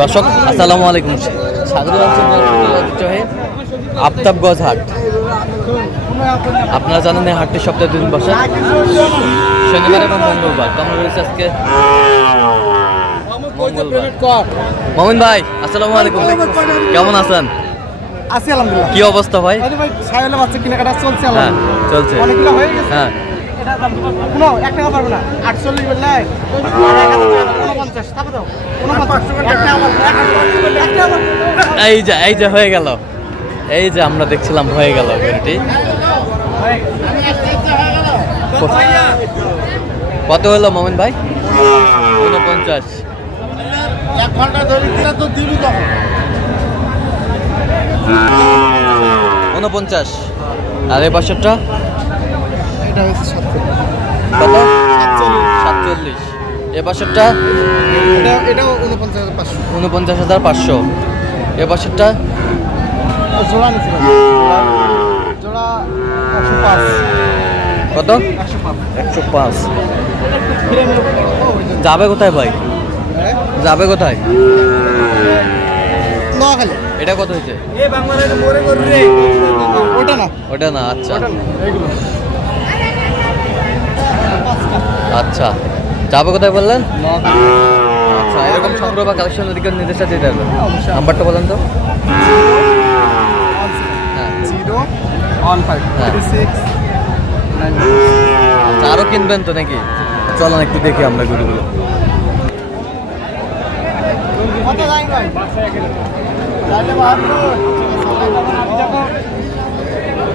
দর্শক আসসালামু আলাইকুম। স্বাগত আফতাবগঞ্জ হাট। আপনারা জানেন এই হাটটি সপ্তাহে দুদিন বসে। শনিবার এবং মঙ্গলবার। তো আমরা রয়েছে আজকে মমিন ভাই আসসালামু আলাইকুম। কেমন আছেন? আছি আলহামদুলিল্লাহ। কি অবস্থা ভাই? সাহেবের বাচ্চা কেনাকাটা চলছে হ্যাঁ চলছে। অনেকগুলো হয়ে গেছে। হ্যাঁ। এটা দাম কোনো এক টাকা পারবে না। আটচল্লিশ বললে এই যে এই যে হয়ে গেল। এই যে আমরা দেখছিলাম হয়ে গেল গাড়িটি কত হলো মোমিন ভাই? উনপঞ্চাশ এক ঘণ্টা ধরে দিলে তো দিবি তখন উনপঞ্চাশ আর এই এটা হচ্ছে কত? এ পাঁচশোটা এটা এটাও উনপঞ্চাশ হাজার পাঁচশো। উনপঞ্চাশ হাজার পাঁচশো। এ জোড়া জোড়া একশো পাঁচ। কত? একশো পাঁচ। যাবে কোথায় ভাই? যাবে কোথায়? এটা কত হয়েছে? ওটা না। ওটা না আচ্ছা। আচ্ছা। যাবে কোথায় বললেন? আচ্ছা এরকম সংগ্রহ বা কালেকশন যদি কেউ চায় দিতে পারবেন অবশ্যই। নাম্বারটা বলেন তো। হ্যাঁ। হ্যাঁ। আচ্ছা আরও কিনবেন তো নাকি? চলেন একটু দেখি আমরা গরুগুলো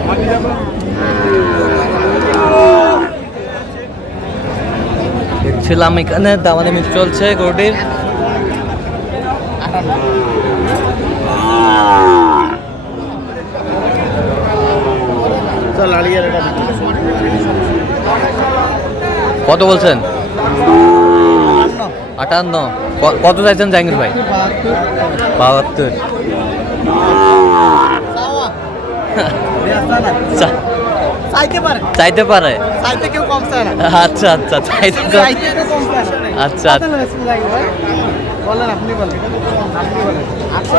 আমি যাব। দেখছিলাম এখানে দামাদামি চলছে গরুটির। কত বলছেন? আটান্ন। কত চাইছেন জাহাঙ্গীর ভাই? বাহাত্তর। চাইতে পারে। চাইতে পারে? চাইতে কেউ কম চায় না। আচ্ছা আচ্ছা চাইতে চাইতে কম। চায় আচ্ছা ভাই? বলেন আপনি বলেন। আপনি বলেন। আটশো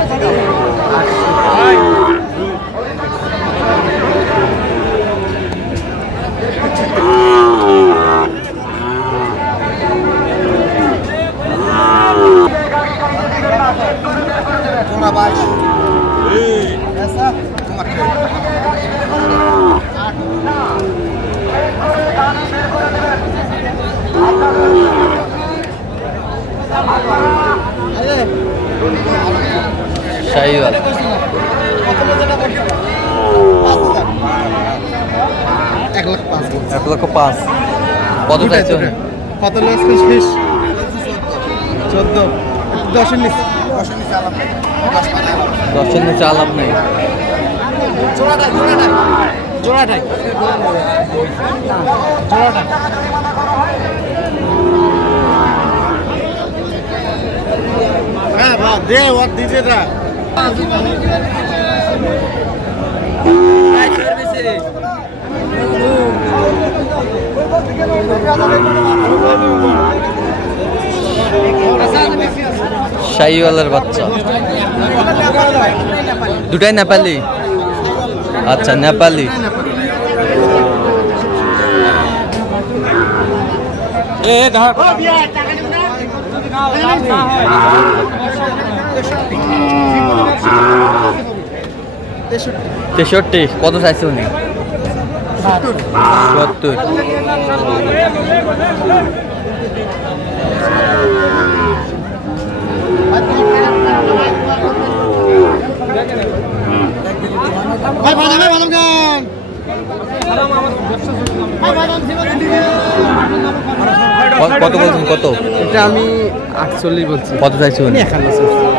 এক লক্ষ পাঁচ কত চাইছেন? কত লস ফিস? চোদ্দ। দশের নিচে। দশের নিচে আলাপ নেই। জোড়াটাই জোড়াটাই। জোড়াটাই। হ্যাঁ দে ওর দিতে শাহিওয়ালের বাচ্চা। দুটাই নেপালি? আচ্ছা নেপালি। এ ধর। তেষট্টি। কত চাইছে উনি? সত্তর। কত বলছেন? কত? এটা আমি আটচল্লিশ বলছি। কত চাইছে উনি?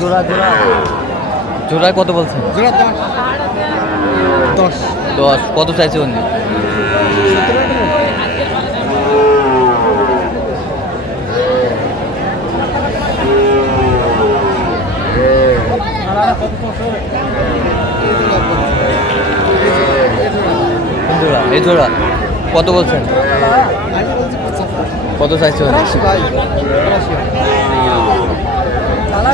জোড়া জোড়া। জোড়ায় কত বলছেন জোড়া দশ। দশ। দশ। কত চাইছে উনি জোড়া এই জোড়া। কত বলছেন কত চাইছে উনি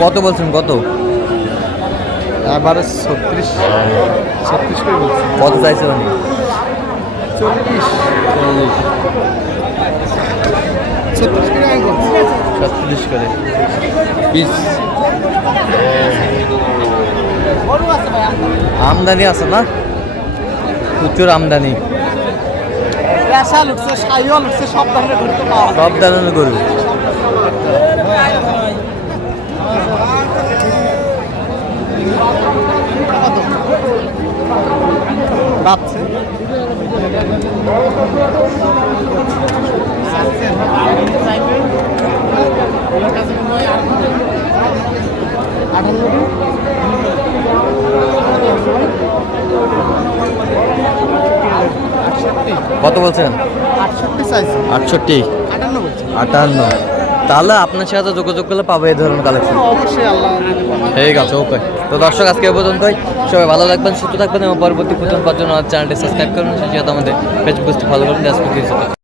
কত বলছেন? কত? এবারে ছত্রিশ। ছত্রিশ করে বলছি। কত চাইছে উনি চল্লিশ। বলছি ছত্রিশ করে পিস। আমদানি। আছে না? প্রচুর আমদানি। সব ধরনের গরু বাড়ছে বলছেন? আটষট্টি আটান্ন তাহলে আপনার সাথে যোগাযোগ করলে পাবো এই ধরনের কালেকশন পারে। ঠিক আছে ওকে তো দর্শক আজকে পর্যন্ত পর্যন্তই। সবাই ভালো থাকবেন সুস্থ থাকবেন এবং পরবর্তী পর্যন্ত পাওয়ার জন্য চ্যানেলটি সাবস্ক্রাইব করুন সেই সাথে আমাদের ফেসবুক ফলো করুন